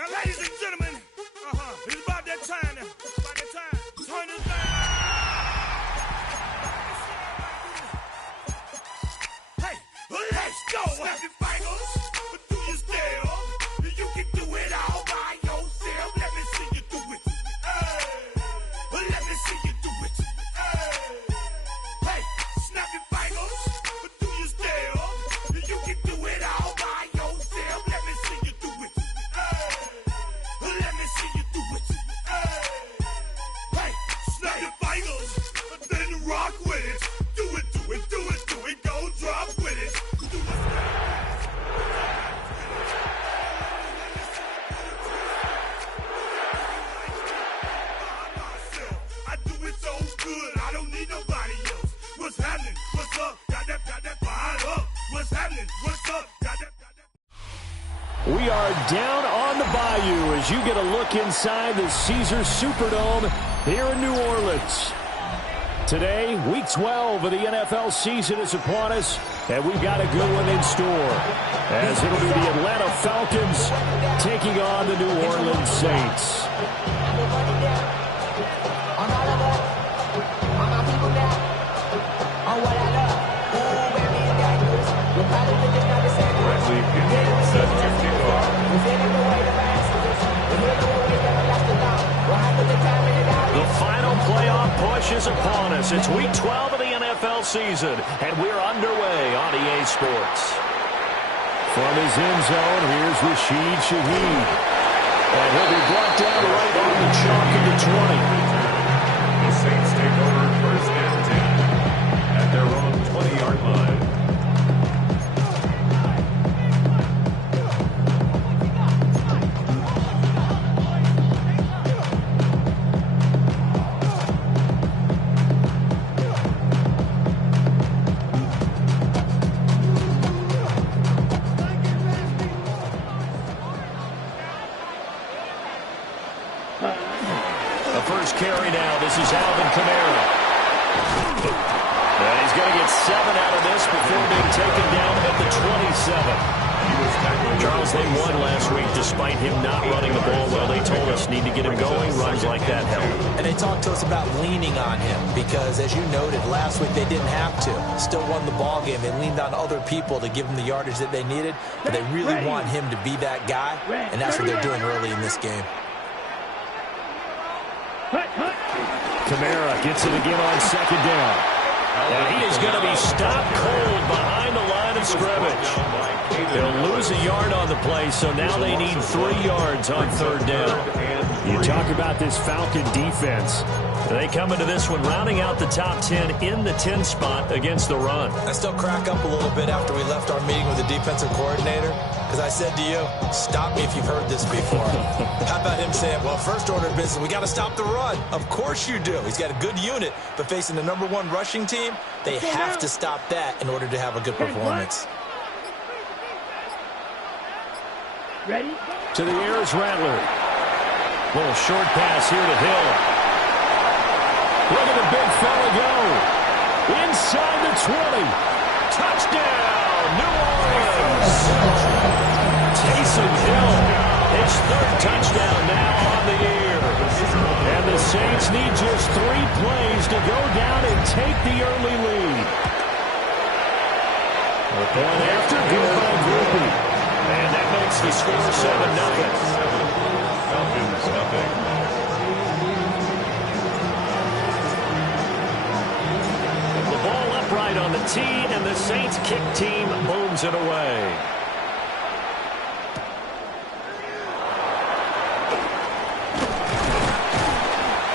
Now, ladies and gentlemen, it's about that time now. About that time. Turn this down. Hey, let's go. Happy fingers. Do you still? You can do it all by yourself. Let me see you do it. Hey, let me see you do it. Hey, snap your fingers. Do you still? You can do it all by yourself. Let me see you do it. Let me see you do it. Hey, snap your fingers, then rock with it. Do it, do it, do it, do it. Go drop with it. Do it. I do it so good, I don't need nobody else. What's happening? What's up? Got that fired up. What's happening? What's up? Got that. We are down on the bayou as you get a look inside the Caesars Superdome here in New Orleans. Today, Week 12 of the NFL season is upon us, and we've got a good one in store, as it'll be the Atlanta Falcons taking on the New Orleans Saints. The final playoff push is upon us. It's Week 12 of the NFL season, and we're underway on EA Sports. From his end zone, here's Rashid Shaheed. And he'll be brought down right on the chalk at the 20. The Saints take over first and 10 at their own 20-yard line. Carry now. This is Alvin Kamara. And he's going to get 7 out of this before being taken down at the 27. Charles, they won last week despite him not running the ball well. They told us need to get him going. Runs like that help. And they talked to us about leaning on him because, as you noted, last week they didn't have to. Still won the ball game. They leaned on other people to give them the yardage that they needed, but they really want him to be that guy, and that's what they're doing early in this game. Kamara gets it again on second down. And he is going to be stopped cold behind the line of scrimmage. They'll lose a yard on the play, so now they need 3 yards on third down. You talk about this Falcon defense. They come into this one rounding out the top 10 in the 10 spot against the run. I still crack up a little bit after we left our meeting with the defensive coordinator because I said to you, stop me if you've heard this before. How about him saying, well, first order of business, we got to stop the run. Of course you do. He's got a good unit, but facing the #1 rushing team, they have to stop that in order to have a good performance. Ready? To the air is Rattler. Little short pass here to Hill. Look at the big fella go. Inside the 20. Touchdown, New Orleans. Taysom Hill, his 3rd touchdown now on the year. And the Saints need just 3 plays to go down and take the early lead. The point after, good by Groupie. And that makes the score 7-0. Falcons, nothing. Upright on the tee, and the Saints kick team booms it away.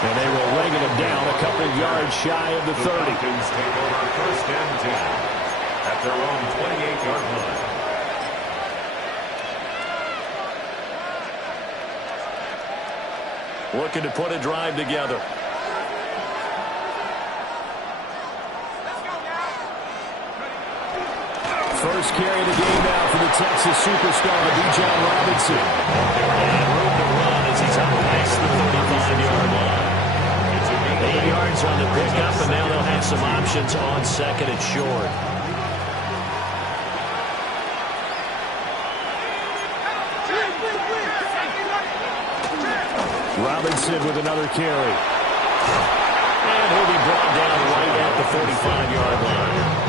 And they will ring him down a couple yards shy of the 30. The Falcons take over first and 10 at their own 28-yard line. Looking to put a drive together. First carry of the game now for the Texas superstar, Bijan Robinson. And room to run as he's up past the 35-yard line. 8 yards on the pickup, and now they'll have some options on second and short. Robinson with another carry. And he'll be brought down right at the 45-yard line.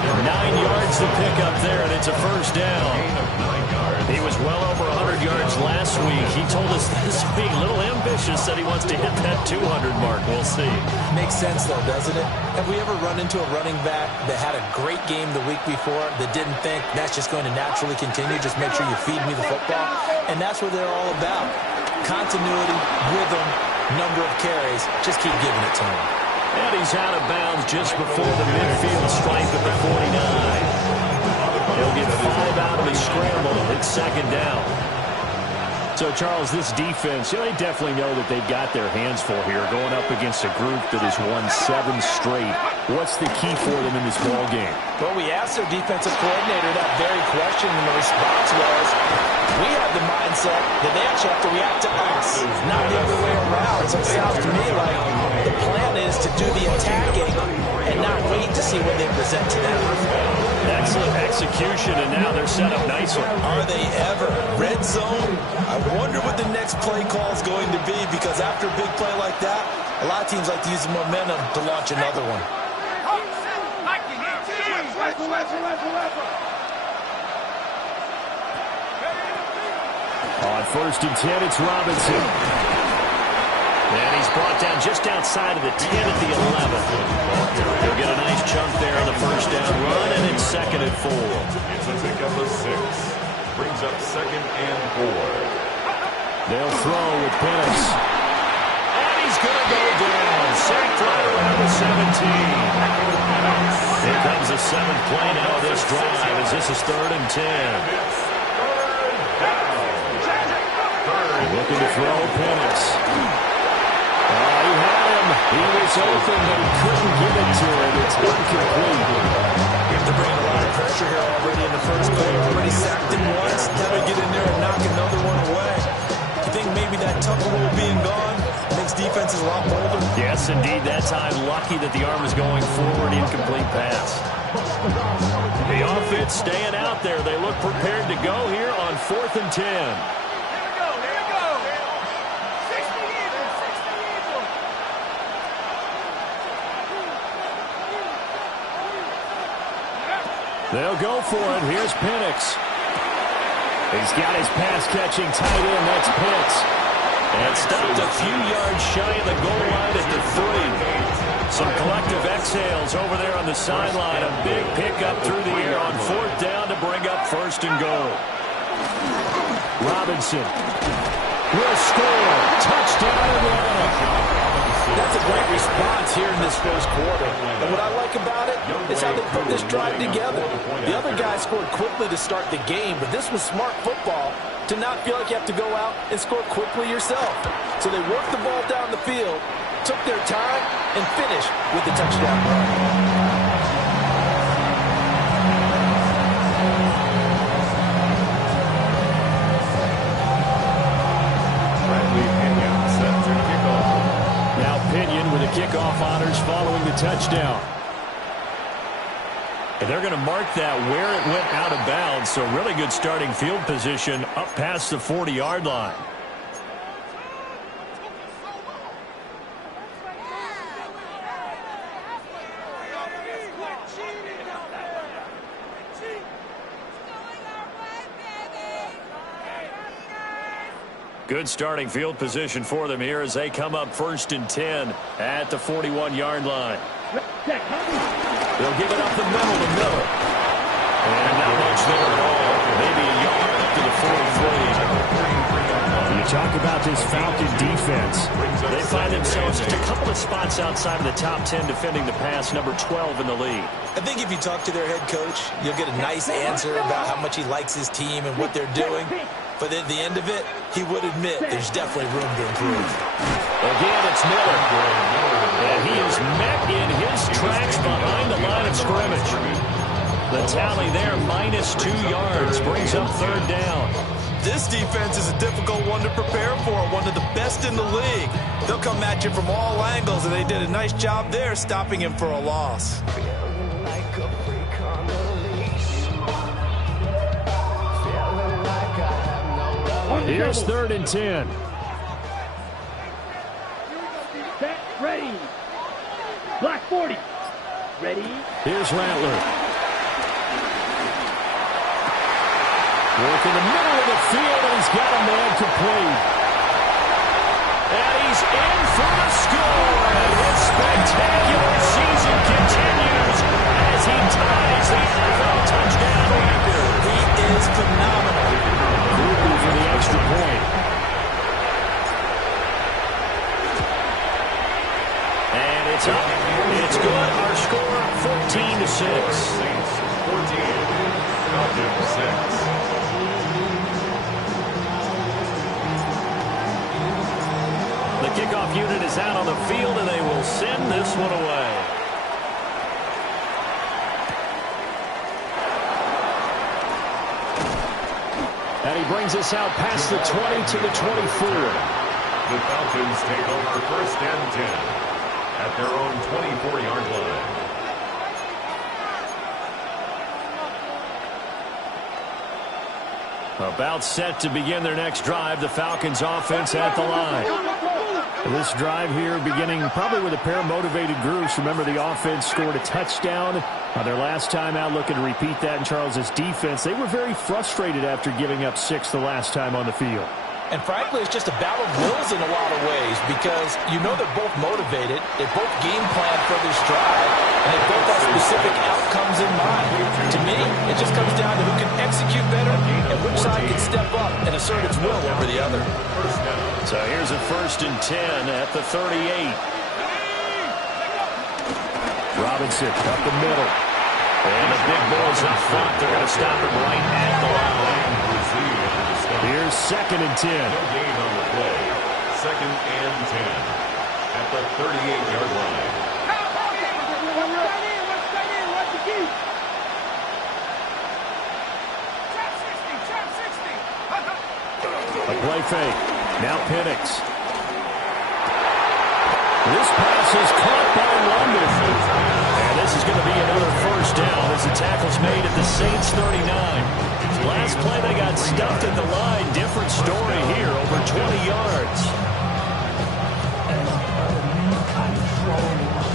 9 yards to pick up there, and it's a first down. He was well over 100 yards last week. He told us this week, a little ambitious, said he wants to hit that 200 mark. We'll see. Makes sense, though, doesn't it? Have we ever run into a running back that had a great game the week before that didn't think that's just going to naturally continue? Just make sure you feed me the football. And that's what they're all about. Continuity, rhythm, number of carries. Just keep giving it to him. And he's out of bounds just before the midfield stripe at the 49. He'll get 5 out of his scramble. It's second down. So, Charles, this defense, they definitely know that they've got their hands full here going up against a group that has won 7 straight. What's the key for them in this ball game? Well, we asked their defensive coordinator that very question, and the response was, we have the mindset that they actually have to react to us, not the other way around. So it sounds to me like the plan is to do the attacking and not wait to see what they present to them. Excellent execution, and now they're set up nicely. Are they ever? Red zone? I wonder what the next play call is going to be, because after a big play like that, a lot of teams like to use the momentum to launch another one. On 1st and 10, it's Robinson. And he's brought down just outside of the 10 at the 11. He'll get a nice chunk there on the first down run, and it's 2nd and 4. It's a pickup of 6. Brings up 2nd and 4. They'll throw with Penix. And he's going to go down. Sacked right around the 17. Here comes the 7th play now of this drive as this is 3rd and 10. Looking to throw Penix. He had him. He was open, but he couldn't get it to him. It's incomplete. You have to bring a lot of pressure here already in the first play. Already sacked him once. Got to get in there and knock another one away. You think maybe that Tucker rule being gone makes defenses a lot bolder? Yes, indeed. That time, lucky that the arm is going forward. Incomplete pass. The offense staying out there. They look prepared to go here on 4th and 10. They'll go for it. Here's Penix. He's got his pass-catching tight end. That's Pitts. And stopped a few yards shy of the goal line at the 3. Some collective exhales over there on the sideline. A big pickup through the air on 4th down to bring up 1st and goal. Robinson will score. Touchdown Atlanta. That's a great response here in this first quarter. And what I like about it is how they put this drive together. The other guy scored quickly to start the game, but this was smart football to not feel like you have to go out and score quickly yourself. So they worked the ball down the field, took their time, and finished with the touchdown run. Kickoff honors following the touchdown. And they're going to mark that where it went out of bounds, so really good starting field position up past the 40-yard line. Good starting field position for them here as they come up 1st and 10 at the 41-yard line. They'll give it up the middle to Miller. And not much there at all. Maybe a yard up to the 43. You talk about this Falcon defense. They find themselves just a couple of spots outside of the top 10 defending the pass, number 12 in the league. I think if you talk to their head coach, you'll get a nice answer about how much he likes his team and what they're doing. But at the end of it, he would admit there's definitely room to improve. Again, it's Miller. And he is met in his tracks behind the line of scrimmage. The tally there, -2 yards, brings up 3rd down. This defense is a difficult one to prepare for, one of the best in the league. They'll come at you from all angles, and they did a nice job there stopping him for a loss. Here's 3rd and 10. Black 40. Ready? Here's Rattler. Work in the middle of the field, and he's got a man complete. And he's in for the score. And his spectacular season continues as he ties the NFL touchdown record. He is phenomenal. Groupie for the extra point. And it's up. It's good. Our score, 14-6. Saints 14, Falcons 6. The kickoff unit is out on the field, and they will send this one away. And he brings us out past the 20 to the 24. The Falcons take over first and 10 at their own 24-yard line. About set to begin their next drive. The Falcons offense at the line. This drive here beginning probably with a pair of motivated groups. Remember, the offense scored a touchdown their last time out, looking to repeat that in Charles's defense. They were very frustrated after giving up 6 the last time on the field. And frankly, it's just a battle of wills in a lot of ways because you know they're both motivated. They both game plan for this drive, and they both have specific outcomes in mind. To me, it just comes down to who can execute better and which side can step up and assert its will over the other. So here's a 1st and 10 at the 38. Robinson up the middle. And the big boys up front. They're going to stop him right at the line. Here's 2nd and 10. No gain on the play. 2nd and 10 at the 38-yard line. A play fake. Now Penix. This pass is caught by London. And this is going to be another 1st down as the tackle's made at the Saints 39. Last play they got stuffed at the line. Different story here, over 20 yards.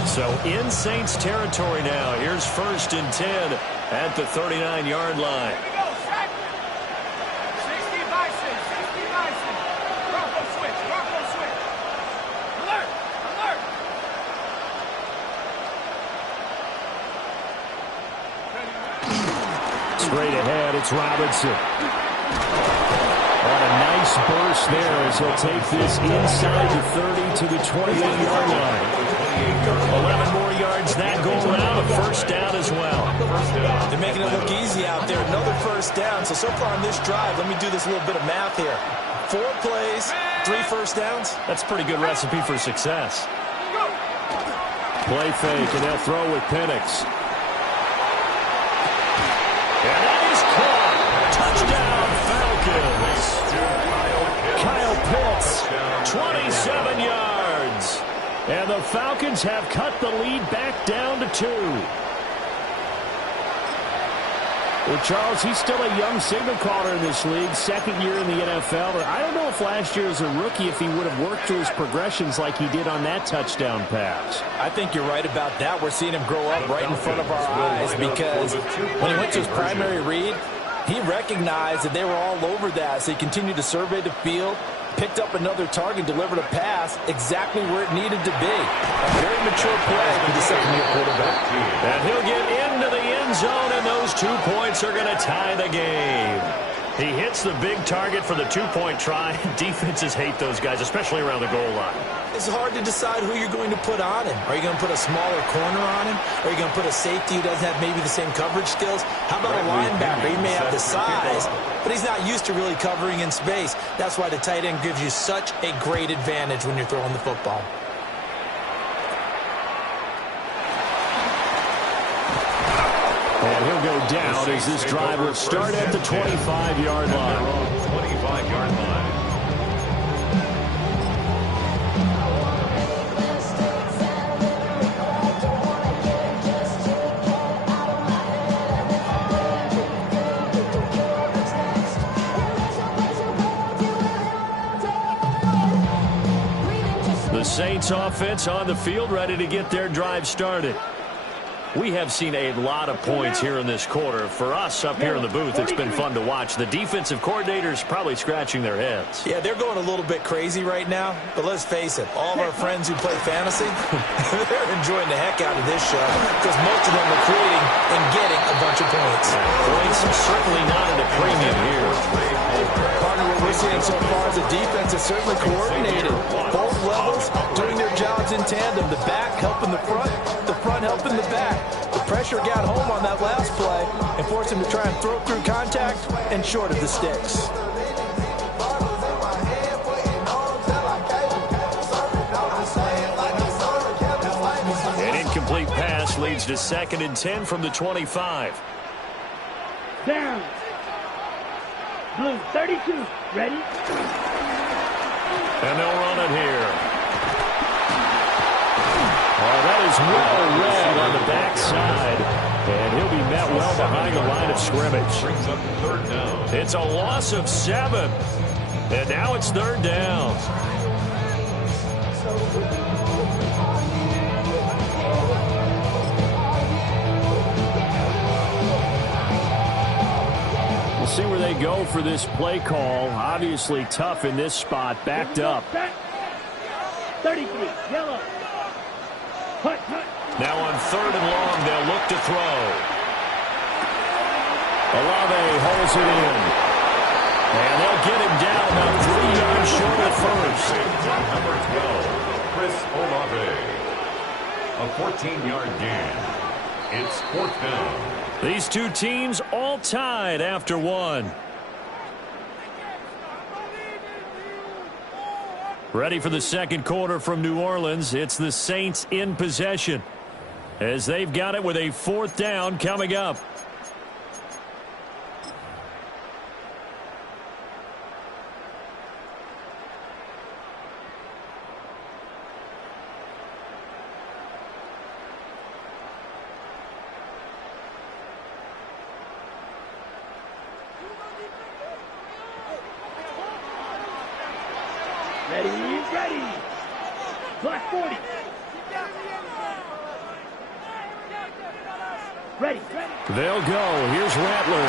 So in Saints territory now. Here's 1st and 10 at the 39-yard line. Straight ahead, it's Robinson. On a nice burst there as he'll take this inside the 30 to the 28-yard line. 11 more yards that go around, a 1st down as well. They're making it look easy out there. Another 1st down. So far on this drive, let me do this little bit of math here. 4 plays, 3 1st downs. That's a pretty good recipe for success. Play fake, and they'll throw with Penix. And that is caught. Touchdown, Falcons. Kyle Pitts, 27 yards. And the Falcons have cut the lead back down to 2. Well, Charles, he's still a young signal caller in this league, 2nd year in the NFL. But I don't know if last year as a rookie, if he would have worked through his progressions like he did on that touchdown pass. I think you're right about that. We're seeing him grow up right in front of our eyes because when he went to his primary read, he recognized that they were all over that. So he continued to survey the field, picked up another target, delivered a pass exactly where it needed to be. A very mature play for the 2nd-year quarterback. And he'll get into the end zone, and those 2 points are going to tie the game. He hits the big target for the 2-point try. Defenses hate those guys, especially around the goal line. It's hard to decide who you're going to put on him. Are you going to put a smaller corner on him? Or are you going to put a safety who doesn't have maybe the same coverage skills? How about a linebacker? He may have the size, but he's not used to really covering in space. That's why the tight end gives you such a great advantage when you're throwing the football. And he'll go down as this drive will start at the 25-yard line. 25-yard line. Saints offense on the field, ready to get their drive started. We have seen a lot of points here in this quarter. For us up here in the booth, it's been fun to watch. The defensive coordinators probably scratching their heads. Yeah, they're going a little bit crazy right now. But let's face it, all of our friends who play fantasy, they're enjoying the heck out of this show because most of them are creating and getting a bunch of points. Points certainly not at a premium here. Partner, what we're seeing so far is the defense is certainly coordinated. Both levels doing their jobs in tandem. The back helping the front helping the back. The pressure got home on that last play and forced him to try and throw through contact and short of the sticks. An incomplete pass leads to 2nd and 10 from the 25. Down. Blue 32. Ready? And they'll run it here. Oh, that is well read on the backside. And he'll be met well behind the line of scrimmage. Brings up 3rd down. It's a loss of 7. And now it's 3rd down. We'll see where they go for this play call. Obviously tough in this spot, backed up. 33. Yellow. Hut. Now on 3rd and long, they'll look to throw. Olave holds it in. And they'll get him down about 3 yards short at first. Number 12, Chris Olave. A 14-yard gain. It's 4th down. These two teams all tied after 1. Ready for the 2nd quarter from New Orleans. It's the Saints in possession as they've got it with a 4th down coming up. Ready. Black 40. Ready. They'll go. Here's Rattler.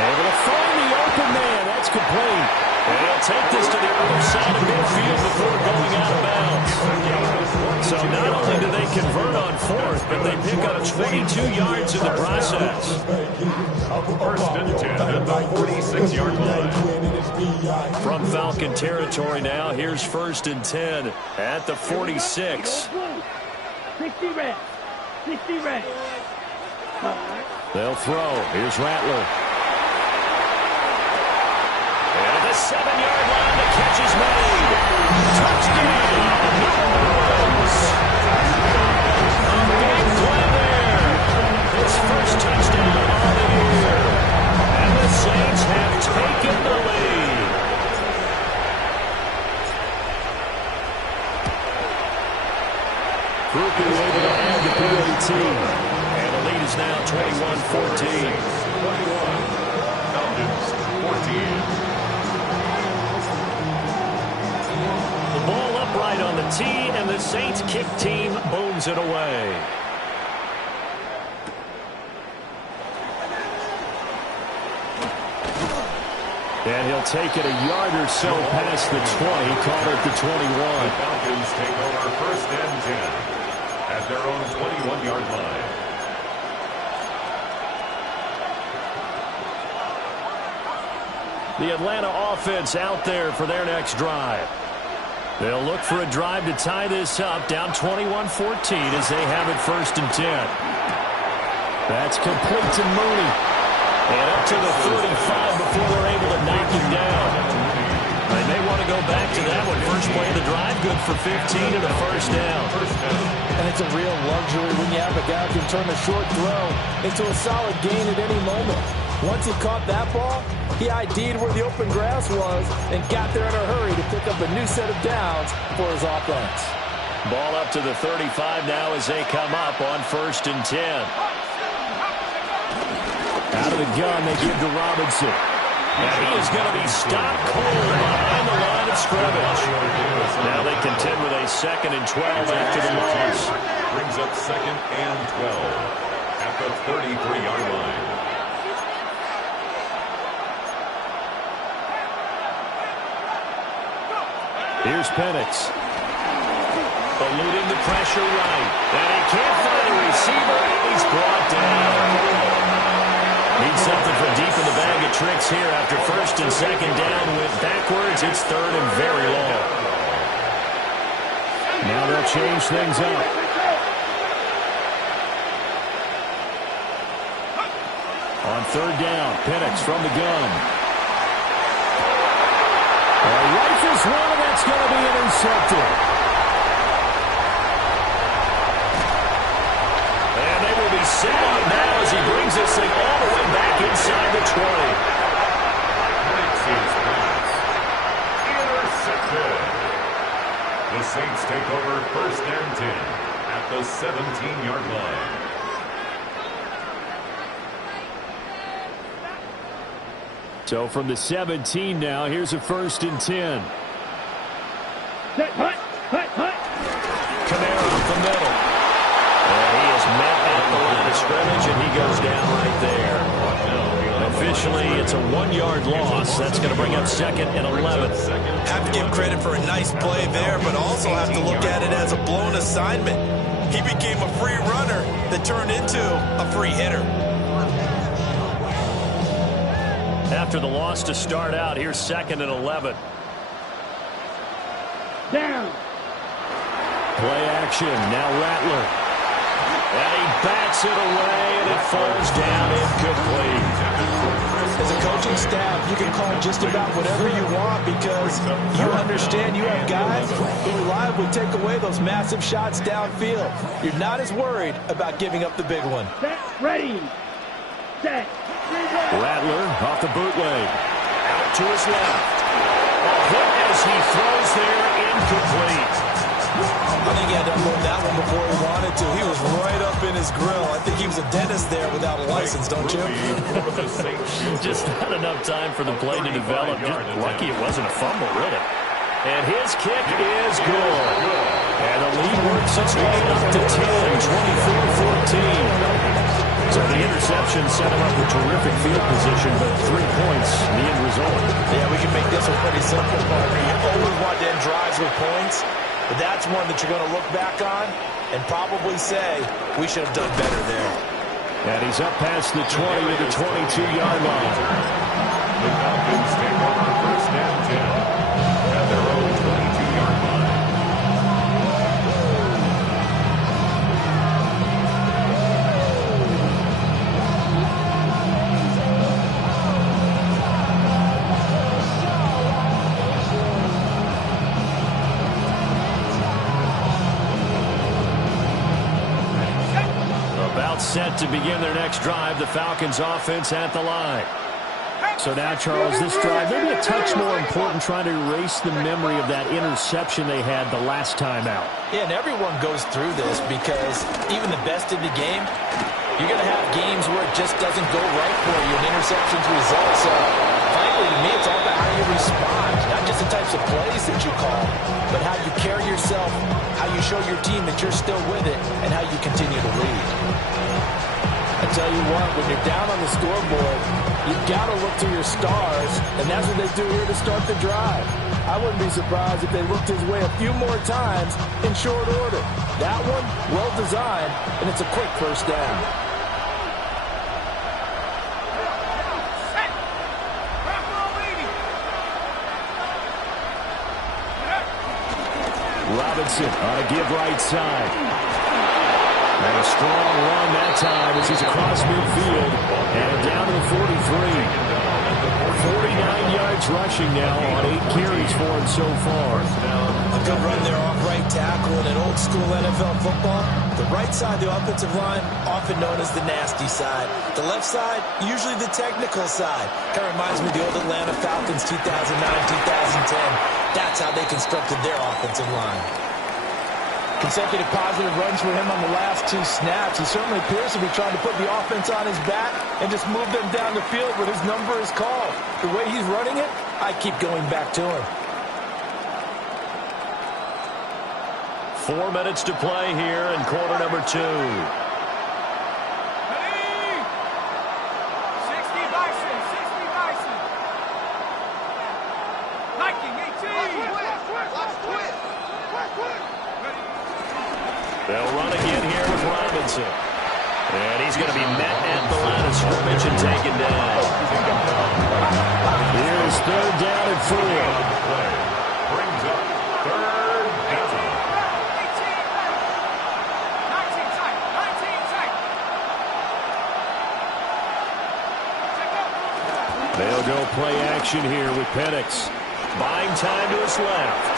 Able to find the open man. That's complete. And he'll take this to the other side of midfield before going out of bounds. So not only do they convert on 4th, but they pick up 22 yards in the process. 1st and 10 at the 46-yard line. From Falcon territory now, here's 1st and 10 at the 46. 60 red. 60 red. They'll throw. Here's Rattler. And the 7-yard line, the catch is made. Touchdown, New Orleans. A big play there. His first touchdown of the year. And the Saints have taken the lead. Groupie able to add the PAT. And the lead is now 21-14. 21. Falcons 14. The ball upright on the tee, and the Saints kick team booms it away. And he'll take it a yard or so past the 20, caught at the 21. The Falcons take over 1st and 10 at their own 21-yard line. The Atlanta offense out there for their next drive. They'll look for a drive to tie this up, down 21-14 as they have it 1st and 10. That's complete to Mooney. And up to the 35 before they're able to knock him down. They may want to go back to that one. First play of the drive, good for 15 and a 1st down. And it's a real luxury when you have a guy who can turn a short throw into a solid gain at any moment. Once he caught that ball, he ID'd where the open grass was and got there in a hurry to pick up a new set of downs for his offense. Ball up to the 35 now as they come up on 1st and 10. Out of the gun, they give to Robinson. And he is going to be stopped cold behind the line of scrimmage. Now they contend with a 2nd and 12 after the loss. Brings up 2nd and 12 at the 33-yard line. Here's Penix. Eluding the pressure right. And he can't find a receiver, and he's brought down. Needs something from deep in the bag of tricks here after 1st and 2nd down. Went backwards. It's 3rd and very long. Now they'll change things up. On 3rd down, Penix from the gun. Rifles one, and that's going to be intercepted. And they will be set on now as he brings this thing all the way back inside the 20. Penix's pass intercepted. The Saints take over 1st and 10 at the 17-yard line. So from the 17 now, here's a 1st and 10. Set, hut. Kamara up the middle. And he is met at the line of scrimmage, and he goes down right there. Officially, it's a 1-yard loss. That's going to bring up 2nd and 11. Have to give credit for a nice play there, but also have to look at it as a blown assignment. He became a free runner that turned into a free hitter. After the loss to start out, here's 2nd and 11. Down. Play action. Now Rattler. And he bats it away, and it falls down incomplete. As a coaching staff, you can call just about whatever you want because you understand you have guys who reliably take away those massive shots downfield. You're not as worried about giving up the big one. Set, ready. Set. Rattler off the bootleg. Out to his left. Hit as he throws there, incomplete. I think he had to unload that one before he wanted to. He was right up in his grill. I think he was a dentist there without a license, don't you? Just not enough time for the play to develop. Just lucky it wasn't a fumble, really. And his kick is good. And the lead works its way up to 10, 24-14. So the interception set him up with terrific field position, but 3 points, the end result. Yeah, we can make this one pretty simple, partner. You always want to end drives with points, but that's one that you're going to look back on and probably say, we should have done better there. And he's up past the 20 to the 22-yard line. The Falcons take over 1st and 10 at their own 22-yard line. Set to begin their next drive, the Falcons offense at the line. So now, Charles, this drive maybe a touch more important, trying to erase the memory of that interception they had the last time out. Yeah, and everyone goes through this because even the best in the game, you're going to have games where it just doesn't go right for you, and interceptions result. So, finally, to me, it's all about how you respond, not just the types of plays that you call, but how you carry yourself, how you show your team that you're still with it, and how you continue to lead. I tell you what, when you're down on the scoreboard, you've got to look to your stars, and that's what they do here to start the drive. I wouldn't be surprised if they looked his way a few more times in short order. That one, well designed, and it's a quick 1st down. Robinson on a give right side. And a strong run that time as he's across midfield and down to the 43. 49 yards rushing now on 8 carries for him so far. A good run there off right tackle. In an old school NFL football, the right side of the offensive line, often known as the nasty side. The left side, usually the technical side. Kind of reminds me of the old Atlanta Falcons 2009, 2010. That's how they constructed their offensive line. Consecutive positive runs for him on the last 2 snaps. He certainly appears to be trying to put the offense on his back and just move them down the field when his number is called. The way he's running it, I keep going back to him. 4 minutes to play here in quarter number 2. They'll run again here with Robinson. And he's going to be met at the line of scrimmage and taken down. Here's 3rd down and 4. Brings up 3rd down. 19 tight. They'll go play action here with Penix. Buying time to his left.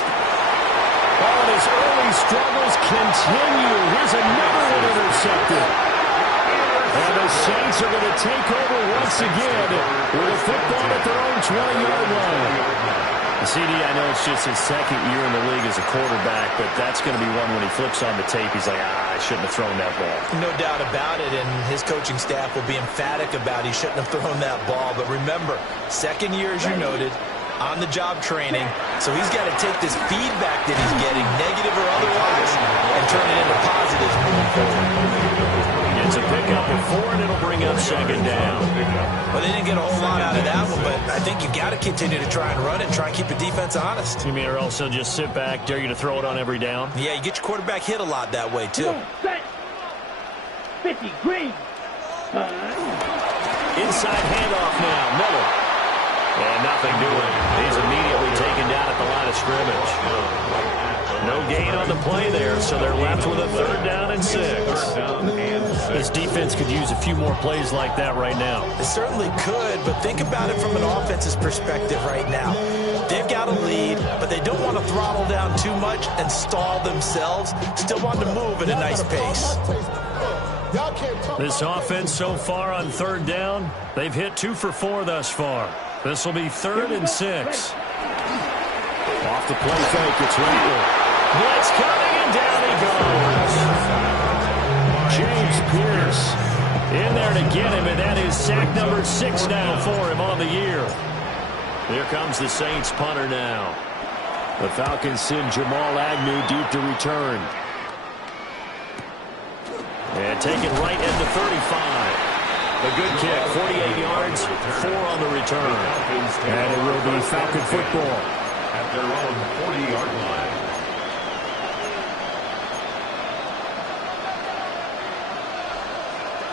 Oh, and his early struggles continue. Here's another one intercepted. And the Saints are going to take over once again with a football at their own 20-yard line. CD, I know it's just his 2nd year in the league as a quarterback, but that's going to be one when he flips on the tape, he's like, I shouldn't have thrown that ball. No doubt about it, and his coaching staff will be emphatic about he shouldn't have thrown that ball. But remember, 2nd year, as you noted, on-the-job training, so he's got to take this feedback that he's getting, negative or otherwise, and turn it into positives moving forward. Gets a pickup of 4, and it'll bring up 2nd down. Well, they didn't get a whole lot out of that one, but I think you've got to continue to try and run it and try and keep the defense honest. You mean or else they'll just sit back, dare you to throw it on every down? Yeah, you get your quarterback hit a lot that way, too. Set. 50 green. Inside handoff now, Miller. And nothing doing. He's immediately taken down at the line of scrimmage. No gain on the play there, so they're left with a 3rd down and 6. This defense could use a few more plays like that right now. They certainly could, but think about it from an offense's perspective right now. They've got a lead, but they don't want to throttle down too much and stall themselves. Still want to move at a nice pace. This offense so far on 3rd down, they've hit 2 for 4 thus far. This will be 3rd and 6. Off the play fake, it's Rattler. Blitz coming, and down he goes. James Pierce in there to get him, and that is sack number 6 now for him on the year. Here comes the Saints punter now. The Falcons send Jamal Agnew deep to return. And taken right into 35. A good kick, 48 yards, 4 on the return. And it will be Falcon football at their own 40-yard line.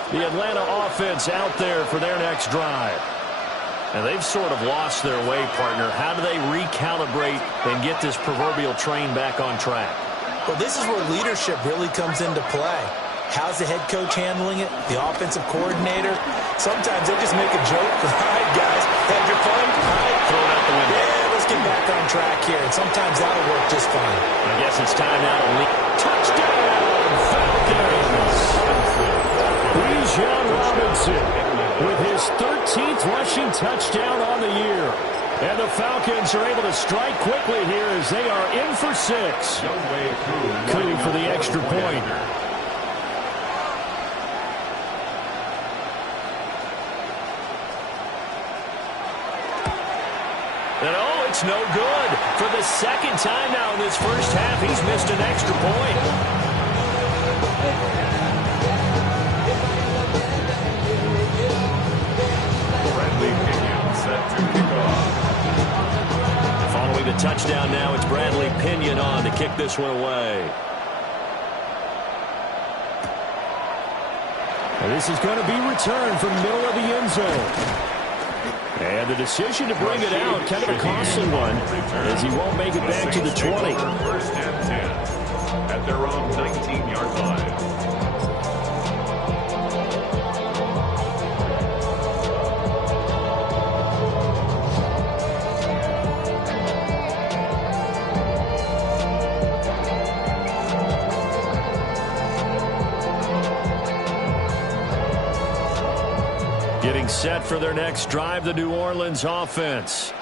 The Atlanta offense out there for their next drive. And they've sort of lost their way, partner. How do they recalibrate and get this proverbial train back on track? Well, this is where leadership really comes into play. How's the head coach handling it? The offensive coordinator? Sometimes they just make a joke. All right, guys, had your fun? All right, throw it out the window. Yeah, let's get back on track here. And sometimes that'll work just fine. I guess it's time now to lead. Touchdown, Falcons! Bijan Robinson with his 13th rushing touchdown on the year. And the Falcons are able to strike quickly here as they are in for 6. No way through. Coup for the extra point. And oh, it's no good. For the 2nd time now in this first half, he's missed an extra point. Bradley Pinion set to kick off. Following the touchdown now, it's Bradley Pinion on to kick this one away. And this is going to be returned from the middle of the end zone. And the decision to bring it out, kind of a costly one, as he won't make it back to the 20. 1st and 10 at their own 19-yard line. Getting set for their next drive, the New Orleans offense.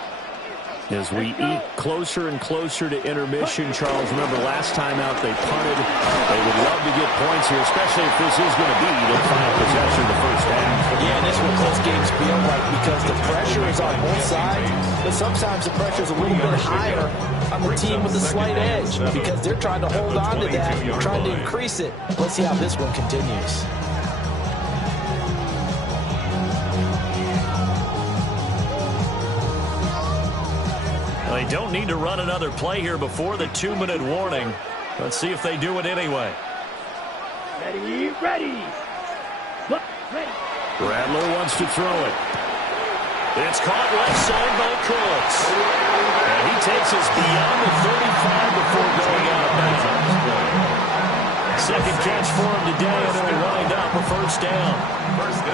As we eat closer and closer to intermission, Charles, remember last time out they punted. They would love to get points here, especially if this is going to be their final possession of the first half. Yeah, and that's what close games feel like because the pressure is on both sides, but sometimes the pressure is a little bit higher on the team with a slight edge because they're trying to hold on to that, trying to increase it. Let's see how this one continues. They don't need to run another play here before the 2-minute warning. Let's see if they do it anyway. Ready, ready. Look, ready. Rattler wants to throw it. It's caught left side by Cooks. And he takes us beyond the 35 before going out of bounds. Second catch for him today, and it'll wind up a first down.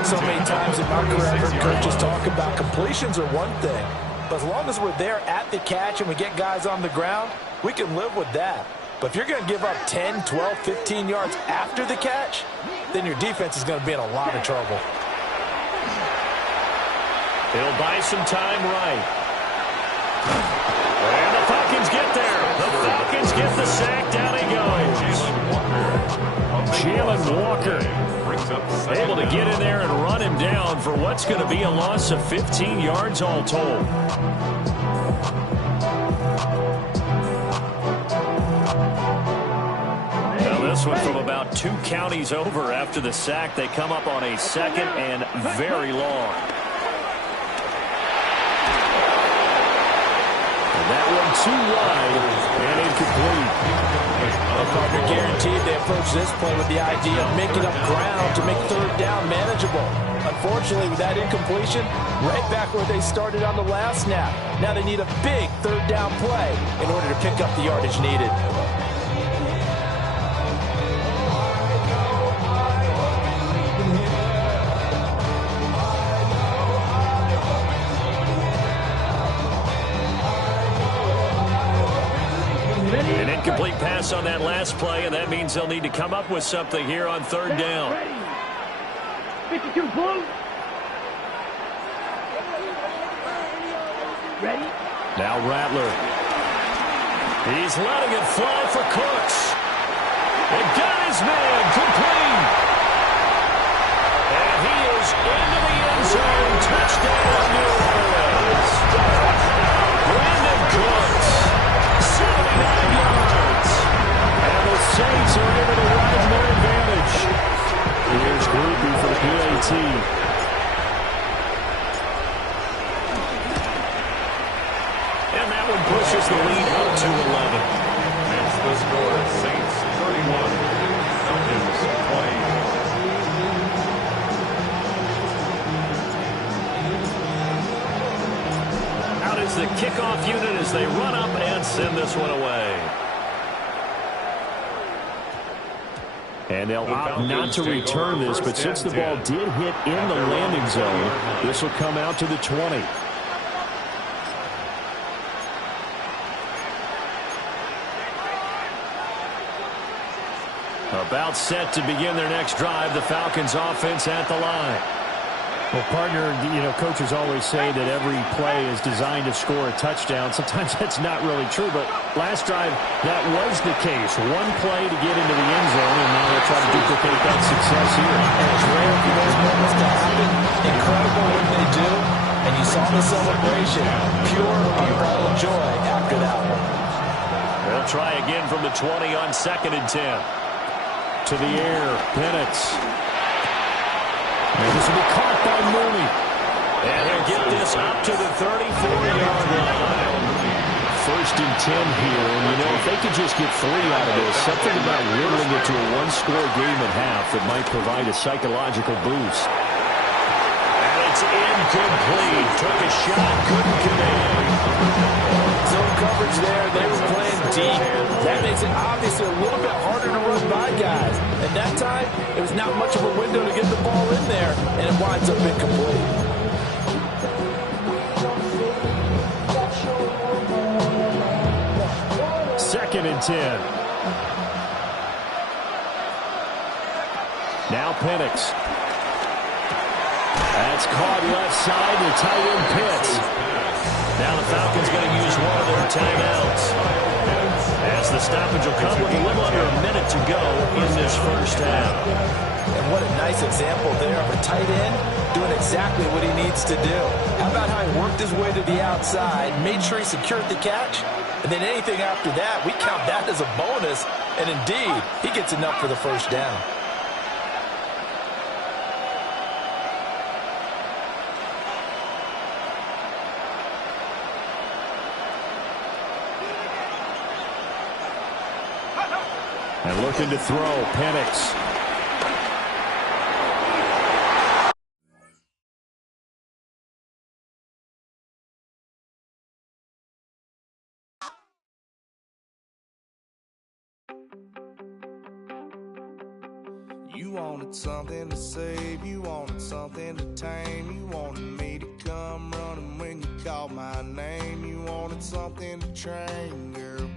So many times in my career, I've heard coaches talk about completions are one thing. But as long as we're there at the catch and we get guys on the ground, we can live with that. But if you're going to give up 10, 12, 15 yards after the catch, then your defense is going to be in a lot of trouble. He'll buy some time right. And the Falcons get there. The Falcons get the sack. Down he goes. Jalen Walker able to get in there and run him down for what's going to be a loss of 15 yards all told. Now this one from about 2 counties over after the sack. They come up on a second and very long. And that one too wide and incomplete. A partner guaranteed they approach this play with the idea of making up ground to make third down manageable. Unfortunately, with that incompletion, right back where they started on the last snap. Now they need a big third down play in order to pick up the yardage needed. An incomplete pass on that last play, and that means they'll need to come up with something here on third down. 52 blue. Ready? Now Rattler. He's letting it fly for Cooks. And got his man complete. And he is into the end zone. Touchdown, New Orleans. Brandon Cooks. 79 yards. And the Saints are able to ride their advantage. Here's Groupie for the PAT. And that one pushes the lead up to 11. It's the score. Saints 31. Falcons 20. Out is the kickoff unit as they run up and send this one away. And they'll opt not to return this, but since the ball did hit in the landing zone, this will come out to the 20. About set to begin their next drive, the Falcons offense at the line. Well, partner, coaches always say that every play is designed to score a touchdown. Sometimes that's not really true, but last drive, that was the case. One play to get into the end zone, and now they'll try to duplicate that success here. And it's rare for those moments to happen. Incredible when they do. And you saw the celebration. Pure, unbridled joy after that one. They'll try again from the 20 on 2nd and 10. To the air, Bennett. And this will be caught by Mooney. And he'll get this up to the 34-yard line. 1st and 10 here. And, if they could just get 3 out of this, something about whittling it to a one-score game at half that might provide a psychological boost. And it's incomplete. Took a shot, couldn't connect. Zone coverage there. They were playing deep. That makes it obviously a little bit harder to run by guys. At that time, it was not much of a window to get the ball in there, and it winds up incomplete. Second and 10. Now Penix. That's caught left side. The tight end Pitts. Now the Falcons going to use timeout. As the stoppage will come with a little under a minute to go in this first half. And what a nice example there of a tight end doing exactly what he needs to do. How about how he worked his way to the outside, made sure he secured the catch, and then anything after that, we count that as a bonus. And indeed, he gets enough for the first down. And looking to throw, Penix. You wanted something to save, you wanted something to tame, you wanted me to come running when you called my name, you wanted something to train, girl,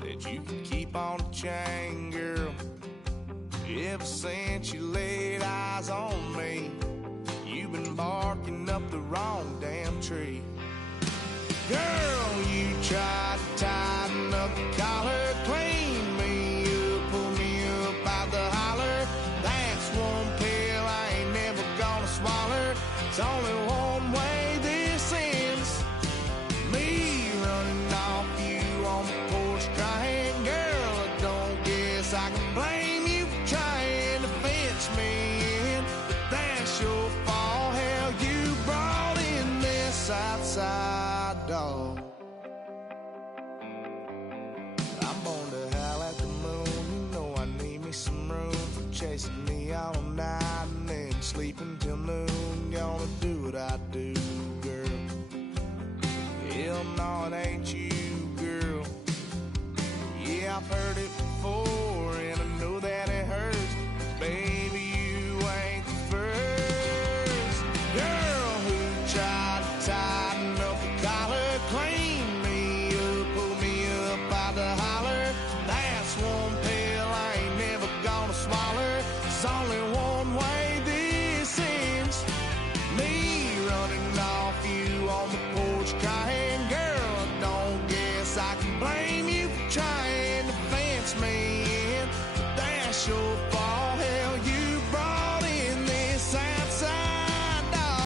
that you could keep on the chain, girl. Ever since you laid eyes on me, you've been barking up the wrong damn tree. Girl, you tried to tighten up the collar, clean me up, pull me up out the holler. That's one pill I ain't never gonna swallow. It's only one way this ends. Me running off you on the porch crying. Girl, I don't guess I can blame you for trying to fence me in. But that's your fault, hell, you brought in this outside dog. I'm born to howl at the moon. You know I need me some room for chasing me all night and then sleeping till noon. Gonna do what I do, girl. Hell no, it ain't you, girl. Yeah, I've heard it before and I know that it hurts. Baby, you ain't the first girl who tried to tie